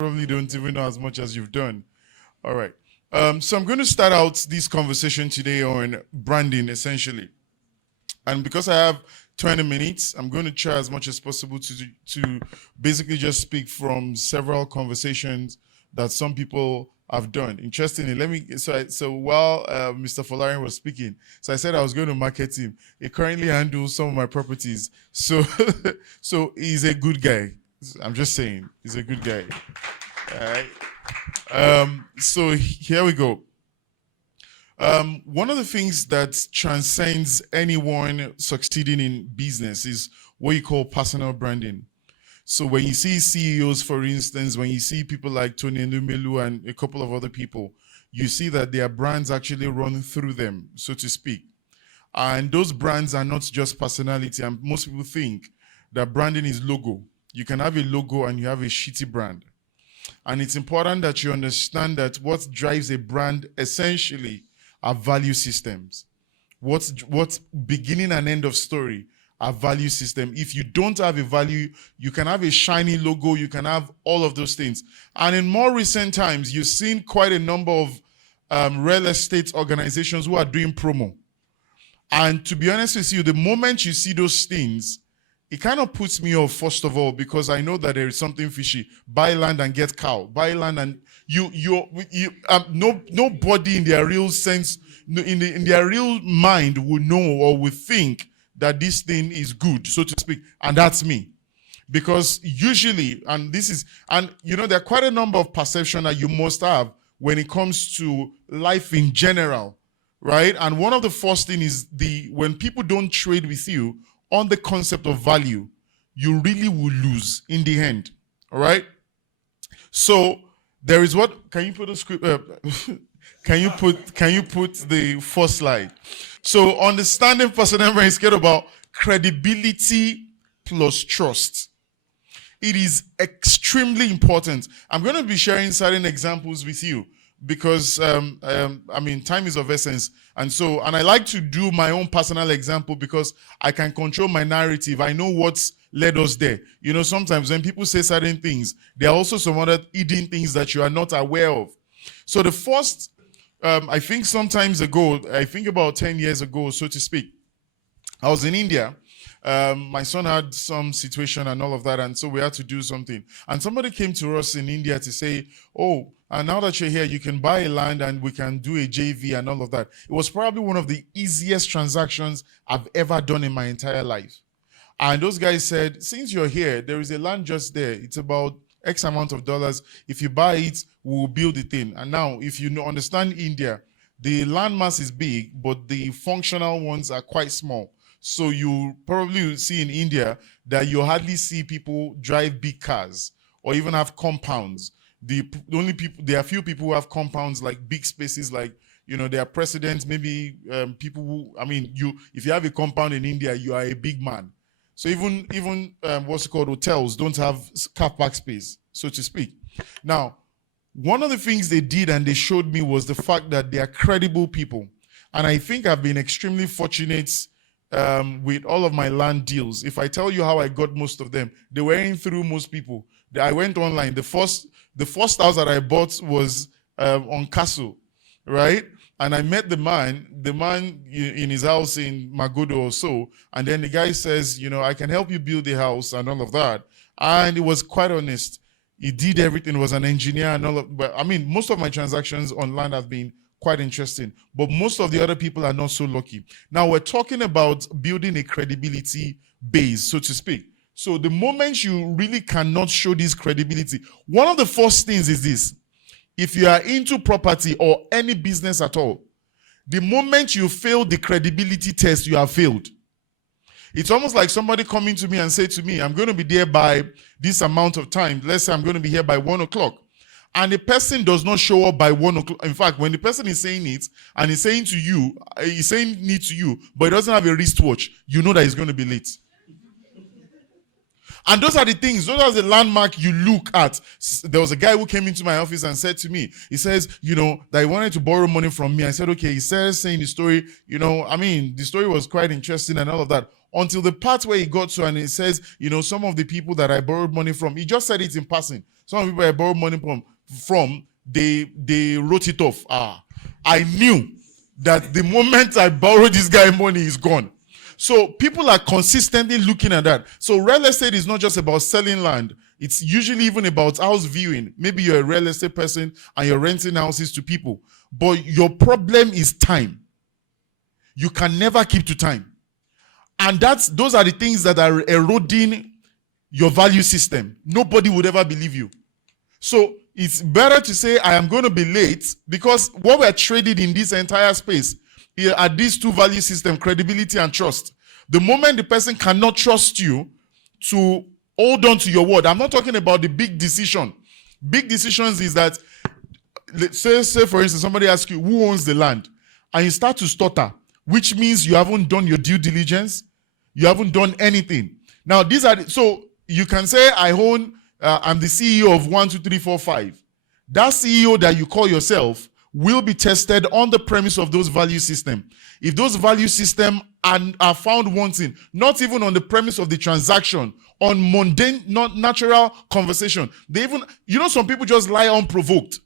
probably don't even know as much as you've done. All right. So I'm going to start out this conversation today on branding, essentially. And because I have 20 minutes, I'm going to try as much as possible to basically just speak from several conversations that some people have done. Interestingly, so while Mr. Folarin was speaking, so I said I was going to market him. He currently handles some of my properties. So, so he's a good guy. I'm just saying, he's a good guy. All right. So here we go. One of the things that transcends anyone succeeding in business is what you call personal branding. So when you see CEOs, for instance, when you see people like Tony Numelu and a couple of other people, you see that their brands actually run through them, so to speak. And those brands are not just personality. And most people think that branding is logo. You can have a logo and you have a shitty brand. And it's important that you understand that what drives a brand essentially are value systems. What's beginning and end of story are value system. If you don't have a value, you can have a shiny logo, you can have all of those things. And in more recent times, you've seen quite a number of real estate organizations who are doing promo. And to be honest with you, the moment you see those things, it kind of puts me off, first of all, because I know that there is something fishy. Buy land and get cow. Buy land and nobody in their real sense, in their real mind will know or will think that this thing is good, so to speak. And that's me. Because usually, there are quite a number of perceptions that you must have when it comes to life in general, right? And one of the first thing is when people don't trade with you on the concept of value, you really will lose in the end. All right. So there is can you put a script? Can you put the first slide? So understanding personal brand is about credibility plus trust. It is extremely important. I'm going to be sharing certain examples with you because time is of essence. And I like to do my own personal example because I can control my narrative. I know what's led us there. You know, sometimes when people say certain things, there are also some other hidden things that you are not aware of. So the first, I think about 10 years ago, so to speak, I was in India. My son had some situation and all of that, and so we had to do something. And somebody came to us in India to say, and now that you're here, you can buy a land and we can do a JV and all of that. It was probably one of the easiest transactions I've ever done in my entire life. And those guys said, since you're here, there is a land just there. It's about X amount of dollars. If you buy it, we'll build the thing. And now, if you understand India, the land mass is big, but the functional ones are quite small. So you probably see in India that you hardly see people drive big cars or even have compounds. There are few people who have compounds like big spaces, like, there are presidents, maybe people who, if you have a compound in India, you are a big man. So even what's it called, hotels don't have car park space, so to speak. Now, one of the things they did and they showed me was the fact that they are credible people. And I think I've been extremely fortunate with all of my land deals. If I tell you how I got most of them, they weren't through most people. I went online. The first house that I bought was on Castle, right? And I met the man in his house in Magodo or so. And then the guy says, I can help you build the house and all of that. And it was quite honest. He did everything. He was an engineer and all of, but most of my transactions on land have been quite interesting, but most of the other people are not so lucky. Now we're talking about building a credibility base, so to speak. So the moment you really cannot show this credibility, one of the first things is this: if you are into property or any business at all, the moment you fail the credibility test, you have failed. It's almost like somebody coming to me and say to me, I'm going to be there by this amount of time. Let's say I'm going to be here by 1 o'clock. And the person does not show up by 1 o'clock. In fact, when the person is saying it and he's saying it to you, but he doesn't have a wristwatch, you know that he's going to be late. And those are the things, those are the landmark you look at. There was a guy who came into my office and said to me, he says, that he wanted to borrow money from me. I said, okay. He started saying the story, the story was quite interesting and all of that. until the part where he got to, and he says, some of the people that I borrowed money from, he just said it in passing. Some of the people I borrowed money from they wrote it off. I knew that the moment I borrowed this guy money, is gone. So people are consistently looking at that. So real estate is not just about selling land. It's usually even about house viewing. Maybe you're a real estate person and you're renting houses to people. But your problem is time. You can never keep to time. And those are the things that are eroding your value system. Nobody would ever believe you. So it's better to say, I am going to be late, because what we're trading in this entire space are these two value systems, credibility and trust. The moment the person cannot trust you to hold on to your word, I'm not talking about the big decision. Big decisions is that, say for instance, somebody asks you, who owns the land? And you start to stutter, which means you haven't done your due diligence. You haven't done anything. Now, so you can say, I'm the CEO of 1, 2, 3, 4, 5. That CEO that you call yourself will be tested on the premise of those value system. If those value system are found wanting, not even on the premise of the transaction, on mundane, not natural conversation. They some people just lie unprovoked.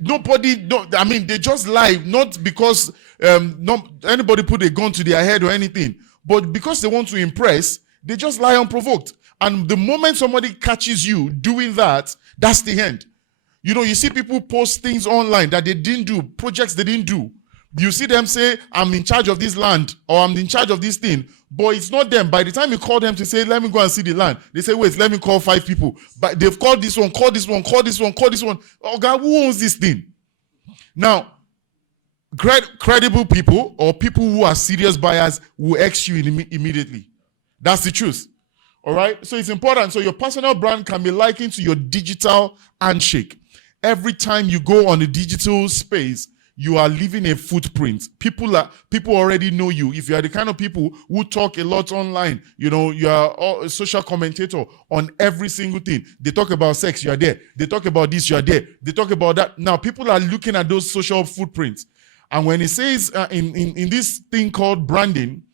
They just lie, not because anybody put a gun to their head or anything, but because they want to impress, they just lie unprovoked. And the moment somebody catches you doing that, that's the end. You see people post things online that they didn't do, projects they didn't do. You see them say, I'm in charge of this land, or I'm in charge of this thing, but it's not them. By the time you call them to say, let me go and see the land, they say, wait, let me call 5 people. But they've called this one, call this one, call this one, call this one. Oh God, who owns this thing? Now, credible people or people who are serious buyers will X you immediately. That's the truth. All right? So it's important. So your personal brand can be likened to your digital handshake. Every time you go on the digital space, you are leaving a footprint. People already know you. If you are the kind of people who talk a lot online, you are a social commentator on every single thing. They talk about sex, you are there. They talk about this, you are there. They talk about that. Now, people are looking at those social footprints. And when it says in this thing called branding,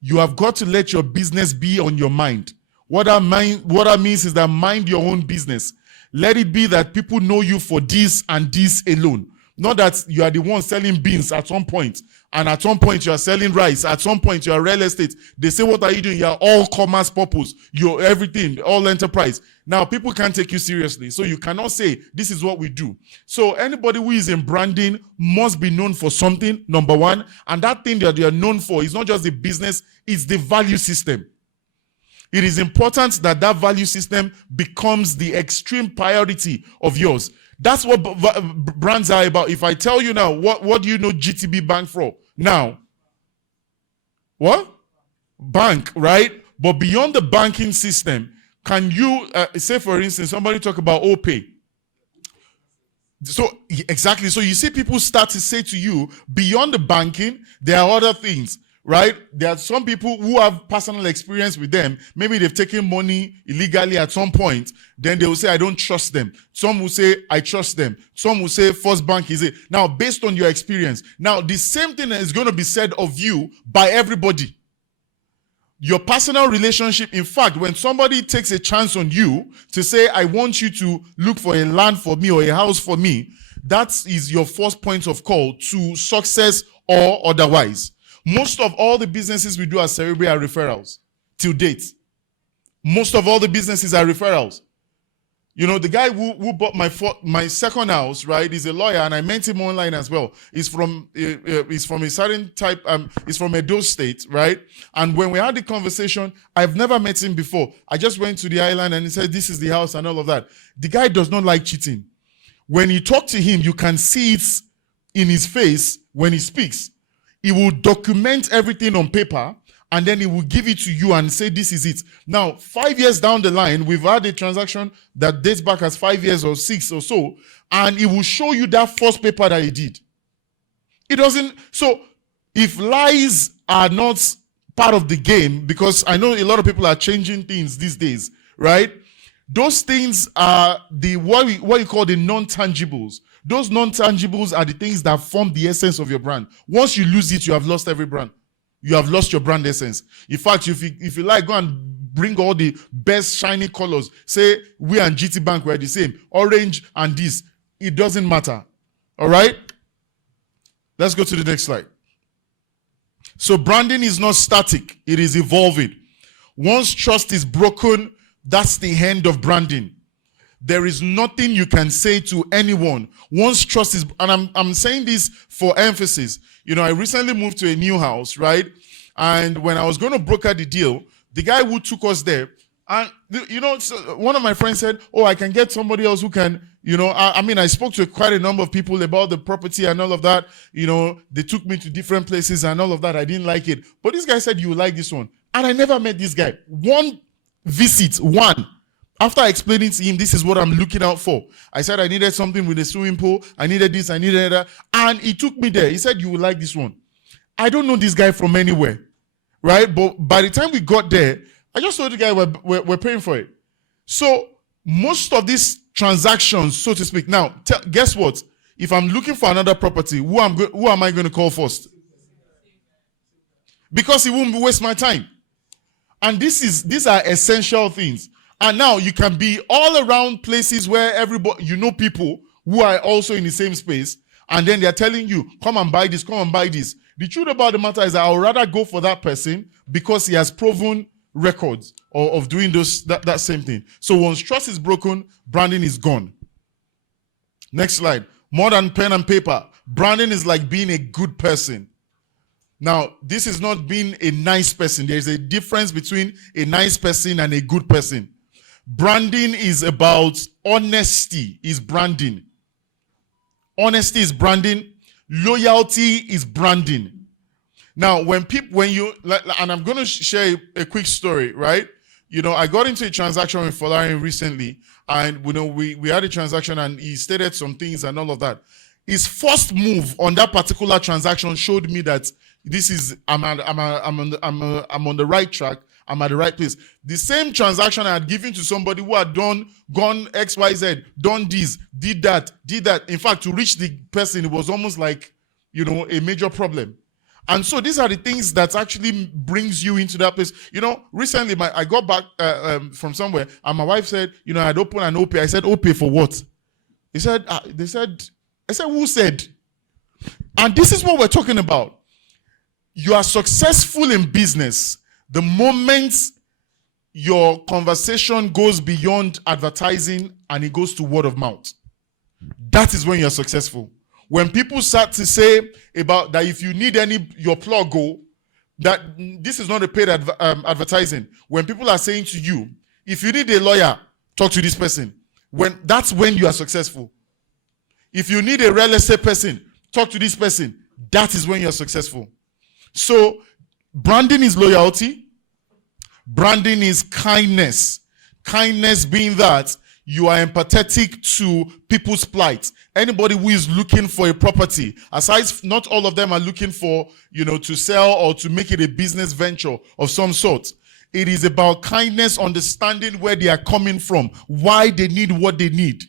you have got to let your business be on your mind. What that means is that mind your own business. Let it be that people know you for this and this alone. Not that you are the one selling beans at some point, and at some point you are selling rice, at some point you are real estate. They say, what are you doing? You are all commerce purpose. You're everything, all enterprise. Now, people can't take you seriously. So you cannot say, this is what we do. So anybody who is in branding must be known for something, number one. And that thing that they are known for is not just the business, it's the value system. It is important that value system becomes the extreme priority of yours. That's what brands are about. If I tell you now, what do you know GTB Bank for? Now, what? Bank, right? But beyond the banking system, can you, say for instance, somebody talk about OPay. So, exactly. So you see people start to say to you, beyond the banking, there are other things. Right? There are some people who have personal experience with them. Maybe they've taken money illegally at some point. Then they will say, I don't trust them. Some will say, I trust them. Some will say, First Bank is it. Now, based on your experience. Now, the same thing is going to be said of you by everybody. Your personal relationship, in fact, when somebody takes a chance on you to say, I want you to look for a land for me or a house for me, that is your first point of call to success or otherwise. Most of all the businesses we do at Cerebri are referrals till date. Most of all the businesses are referrals. The guy who bought my second house, right, is a lawyer, and I met him online as well. He's from a certain type, he's from Edo State, right? And when we had the conversation, I've never met him before. I just went to the island and he said, this is the house and all of that. The guy does not like cheating. When you talk to him, you can see it in his face when he speaks. He will document everything on paper, and then he will give it to you and say, this is it. Now, 5 years down the line, we've had a transaction that dates back as 5 years or 6 or so, and he will show you that first paper that he did. It doesn't, so if lies are not part of the game, because I know a lot of people are changing things these days, right? Those things are what you call the non-tangibles. Those non-tangibles are the things that form the essence of your brand. Once you lose it, you have lost every brand. you have lost your brand essence. In fact, if you like, go and bring all the best shiny colors. Say we and GT Bank were the same, orange and this. It doesn't matter. All right? Let's go to the next slide. So branding is not static. It is evolving. Once trust is broken, that's the end of branding. There is nothing you can say to anyone. Once trust is, and I'm saying this for emphasis. You know, I recently moved to a new house, right? And when I was going to broker the deal, the guy who took us there, and you know, so one of my friends said, "Oh, I can get somebody else who can." You know, I spoke to quite a number of people about the property and all of that. You know, they took me to different places and all of that. I didn't like it, but this guy said, "You like this one," and I never met this guy. One visit, one. After explaining to him, this is what I'm looking out for. I said I needed something with a swimming pool. I needed this, I needed that. And he took me there. He said, "You will like this one." I don't know this guy from anywhere, right? But by the time we got there, I just told the guy we're paying for it. So most of these transactions, so to speak. Now, guess what? If I'm looking for another property, who am I going to call first? Because he won't waste my time. And these are essential things. And now you can be all around places where everybody, you know, people who are also in the same space, and then they're telling you, "Come and buy this, come and buy this." The truth about the matter is that I would rather go for that person because he has proven records of doing that same thing. So once trust is broken, branding is gone. Next slide. More than pen and paper. Branding is like being a good person. Now, this is not being a nice person. There's a difference between a nice person and a good person. Branding is about honesty, is branding. Honesty is branding. Loyalty is branding. Now, and I'm going to share a quick story, right? You know, I got into a transaction with Folarin recently, and you know, we had a transaction, and he stated some things and all of that. His first move on that particular transaction showed me that I'm on the right track. I'm at the right place. The same transaction I had given to somebody who had gone XYZ, done this, did that. In fact, to reach the person, it was almost like, you know, a major problem. And so these are the things that actually brings you into that place. You know, recently I got back from somewhere, and my wife said, you know, I'd opened an OP. I said, "OP for what?" I said, "Who said?" And this is what we're talking about. You are successful in business the moment your conversation goes beyond advertising and it goes to word of mouth. That is when you're successful. When people start to say about that, if you need your plug go, that this is not a paid advertising. When people are saying to you, if you need a lawyer, talk to this person. That's when you are successful. If you need a real estate person, talk to this person. That is when you're successful. So branding is loyalty. Branding is kindness. Kindness being that you are empathetic to people's plight. Anybody who is looking for a property, aside, not all of them are looking for, you know, to sell or to make it a business venture of some sort. It is about kindness, understanding where they are coming from, why they need what they need.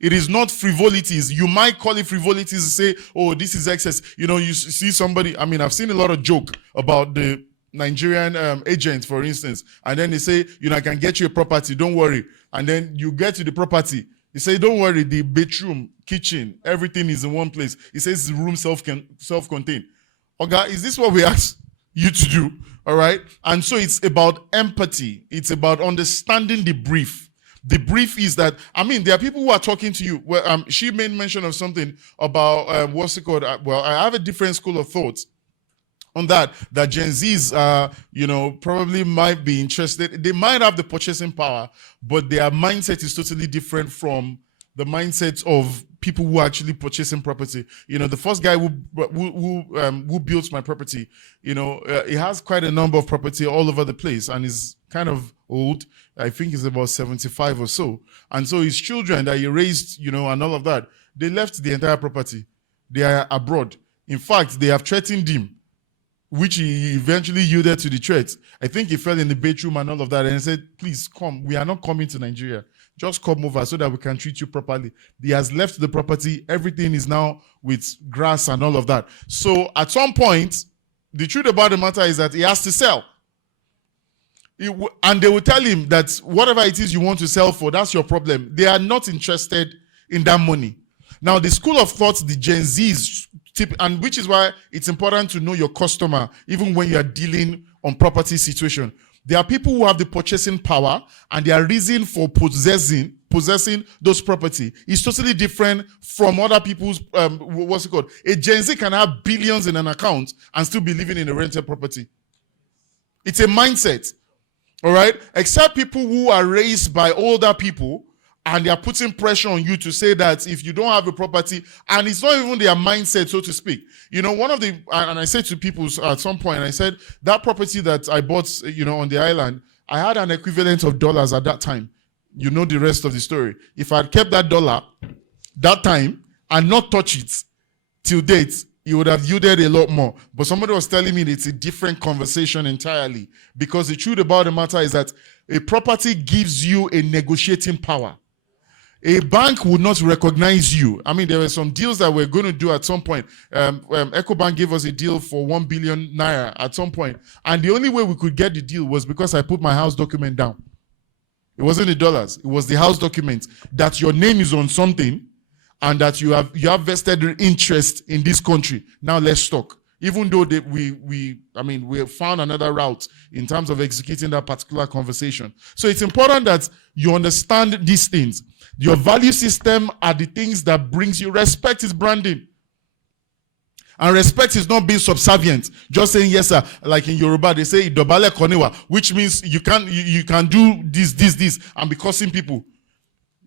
It is not frivolities. You might call it frivolities and say, "Oh, this is excess." You know, you see somebody, I mean, I've seen a lot of joke about the Nigerian agents, for instance, and then they say, you know, "I can get you a property, don't worry." And then you get to the property, they say, "Don't worry, the bedroom, kitchen, everything is in one place." It says the room self-contained. Okay, is this what we ask you to do? All right. And so it's about empathy. It's about understanding the brief. The brief is that, I mean, there are people who are talking to you. Well, she made mention of something about what's it called? Well, I have a different school of thought on that Gen Zs, you know, probably might be interested. They might have the purchasing power, but their mindset is totally different from the mindset of people who are actually purchasing property. You know, the first guy who built my property, you know, he has quite a number of property all over the place, and is kind of old. I think he's about 75 or so. And so his children that he raised, you know, and all of that, they left the entire property. They are abroad. In fact, they have threatened him, which he eventually yielded to the threats. I think he fell in the bedroom and all of that, and he said, "Please come. We are not coming to Nigeria. Just come over so that we can treat you properly." He has left the property. Everything is now with grass and all of that. So at some point, the truth about the matter is that he has to sell. And they will tell him that whatever it is you want to sell for, that's your problem. They are not interested in that money. Now, the school of thought, the Gen Z's, and which is why it's important to know your customer, even when you are dealing on property situation. There are people who have the purchasing power, and their reason for possessing those property is totally different from other people's, what's it called? A Gen Z can have billions in an account and still be living in a rented property. It's a mindset. All right? Except people who are raised by older people and they are putting pressure on you to say that if you don't have a property, and it's not even their mindset, so to speak. You know, one of the, and I said to people at some point, I said, that property that I bought, you know, on the island, I had an equivalent of dollars at that time. You know the rest of the story. If I had kept that dollar that time and not touch it till date, it would have yielded a lot more. But somebody was telling me that it's a different conversation entirely, because the truth about the matter is that a property gives you a negotiating power. A bank would not recognize you. I mean, there were some deals that we're going to do at some point. EcoBank gave us a deal for 1 billion naira at some point. And the only way we could get the deal was because I put my house document down. It wasn't the dollars. It was the house document that your name is on something and that you have vested interest in this country. Now let's talk. Even though we found another route in terms of executing that particular conversation. So it's important that you understand these things. Your value system are the things that brings you respect. Is branding. And respect is not being subservient. Just saying yes, sir. Like in Yoruba, they say idobale konewa, which means you can do this, and be cursing people.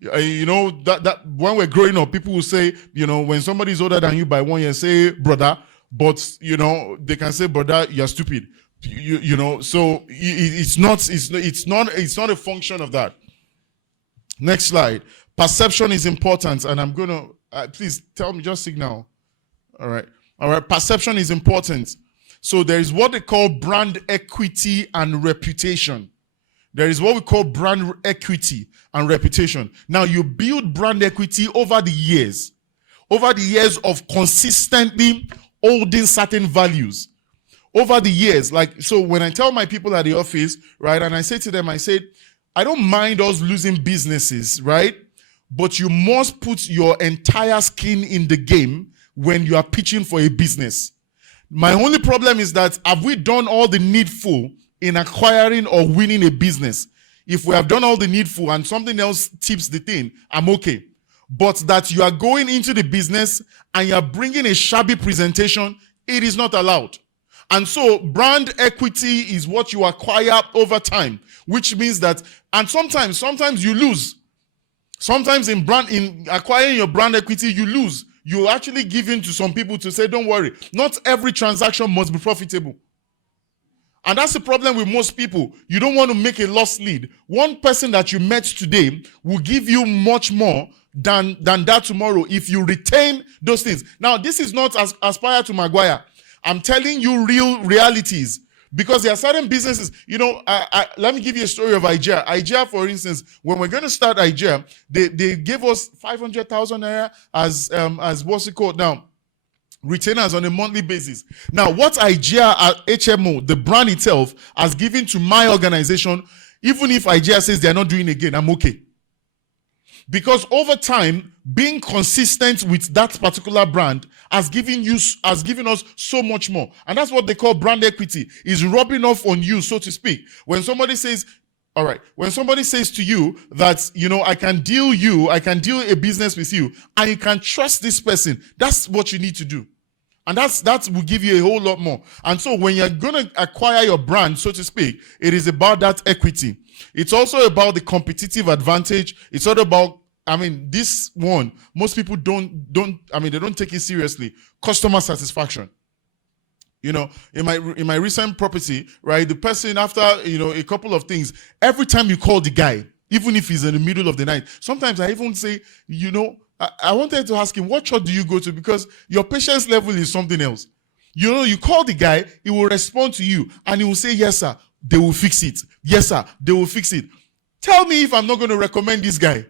You know, that when we're growing up, people will say, you know, when somebody is older than you by 1 year, say brother, but you know, they can say brother, you're stupid. You know, so it's not a function of that. Next slide. Perception is important, and I'm gonna please tell me, just signal. All right. Perception is important. So there is what they call brand equity and reputation. There is what we call brand equity and reputation. Now, you build brand equity over the years of consistently holding certain values. Over the years, like, so when I tell my people at the office, right, and I say to them, I said, I don't mind us losing businesses, right? But you must put your entire skin in the game when you are pitching for a business. My only problem is that, have we done all the needful in acquiring or winning a business? If we have done all the needful and something else tips the thing, I'm okay. But that you are going into the business and you are bringing a shabby presentation, it is not allowed. And so brand equity is what you acquire over time, which means that, and sometimes you lose. Sometimes in acquiring your brand equity, you lose. You actually give in to some people to say, don't worry, not every transaction must be profitable. And that's the problem with most people. You don't want to make a loss lead. One person that you met today will give you much more than that tomorrow if you retain those things. Now, this is not aspire to Maguire. I'm telling you realities. Because there are certain businesses, you know, let me give you a story of IGEA. IGEA, for instance, when we're going to start IGEA, they gave us 500,000 naira as what's it called now? Retainers on a monthly basis. Now, what IGEA HMO, the brand itself, has given to my organization, even if IGEA says they're not doing it again, I'm okay. Because over time, being consistent with that particular brand has given us so much more. And that's what they call brand equity, is rubbing off on you, so to speak. When somebody says, all right, when somebody says to you that, you know, I can deal a business with you, and you can trust this person, that's what you need to do. And that will give you a whole lot more. And so when you're going to acquire your brand, so to speak, it is about that equity. It's also about the competitive advantage. It's all about, this one, most people don't take it seriously. Customer satisfaction. You know, in my recent property, right, the person, after, you know, a couple of things, every time you call the guy, even if he's in the middle of the night, sometimes I even say, you know, I wanted to ask him, what church do you go to? Because your patience level is something else. You know, you call the guy, he will respond to you, and he will say, yes, sir, they will fix it. Yes, sir, they will fix it. Tell me if I'm not going to recommend this guy.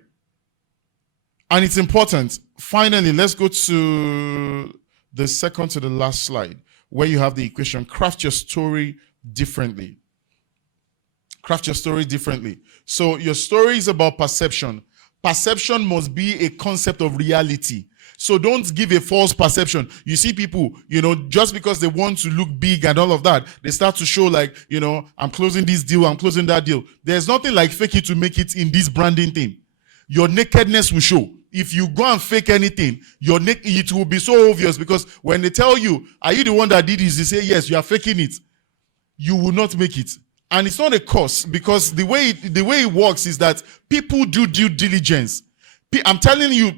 And it's important. Finally, let's go to the second to the last slide. where you have the equation, craft your story differently. Craft your story differently. So your story is about perception. Perception must be a concept of reality. So don't give a false perception. You see people, just because they want to look big and all of that, they start to show like, I'm closing this deal, I'm closing that deal. There's nothing like fake it to make it in this branding thing. Your nakedness will show. If you go and fake anything, it will be so obvious, because when they tell you, are you the one that did this? They say, yes, you are faking it. You will not make it. And it's not a curse, because the way it works is that people do due diligence. I'm telling you,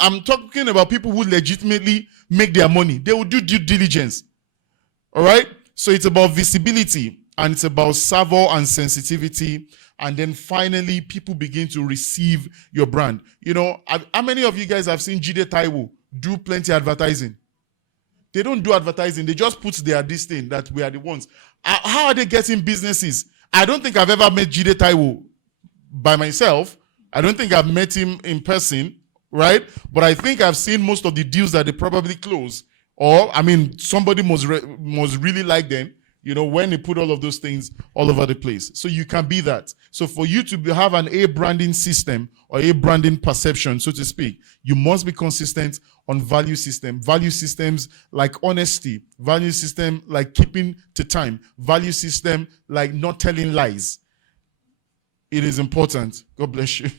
I'm talking about people who legitimately make their money. They will do due diligence. All right? So it's about visibility, and it's about savor and sensitivity. And then finally, people begin to receive your brand. How many of you guys have seen Jide Taiwo do plenty advertising? They don't do advertising. They just put this thing that we are the ones. How are they getting businesses? I don't think I've ever met Jide Taiwo by myself. I don't think I've met him in person, right? But I think I've seen most of the deals that they probably close. Or, somebody must really like them, when they put all of those things all over the place. So you can be that. So for you to have an A branding system or a branding perception, so to speak, you must be consistent on value system. Value systems like honesty. Value system like keeping to time. Value system like not telling lies. It is important. God bless you.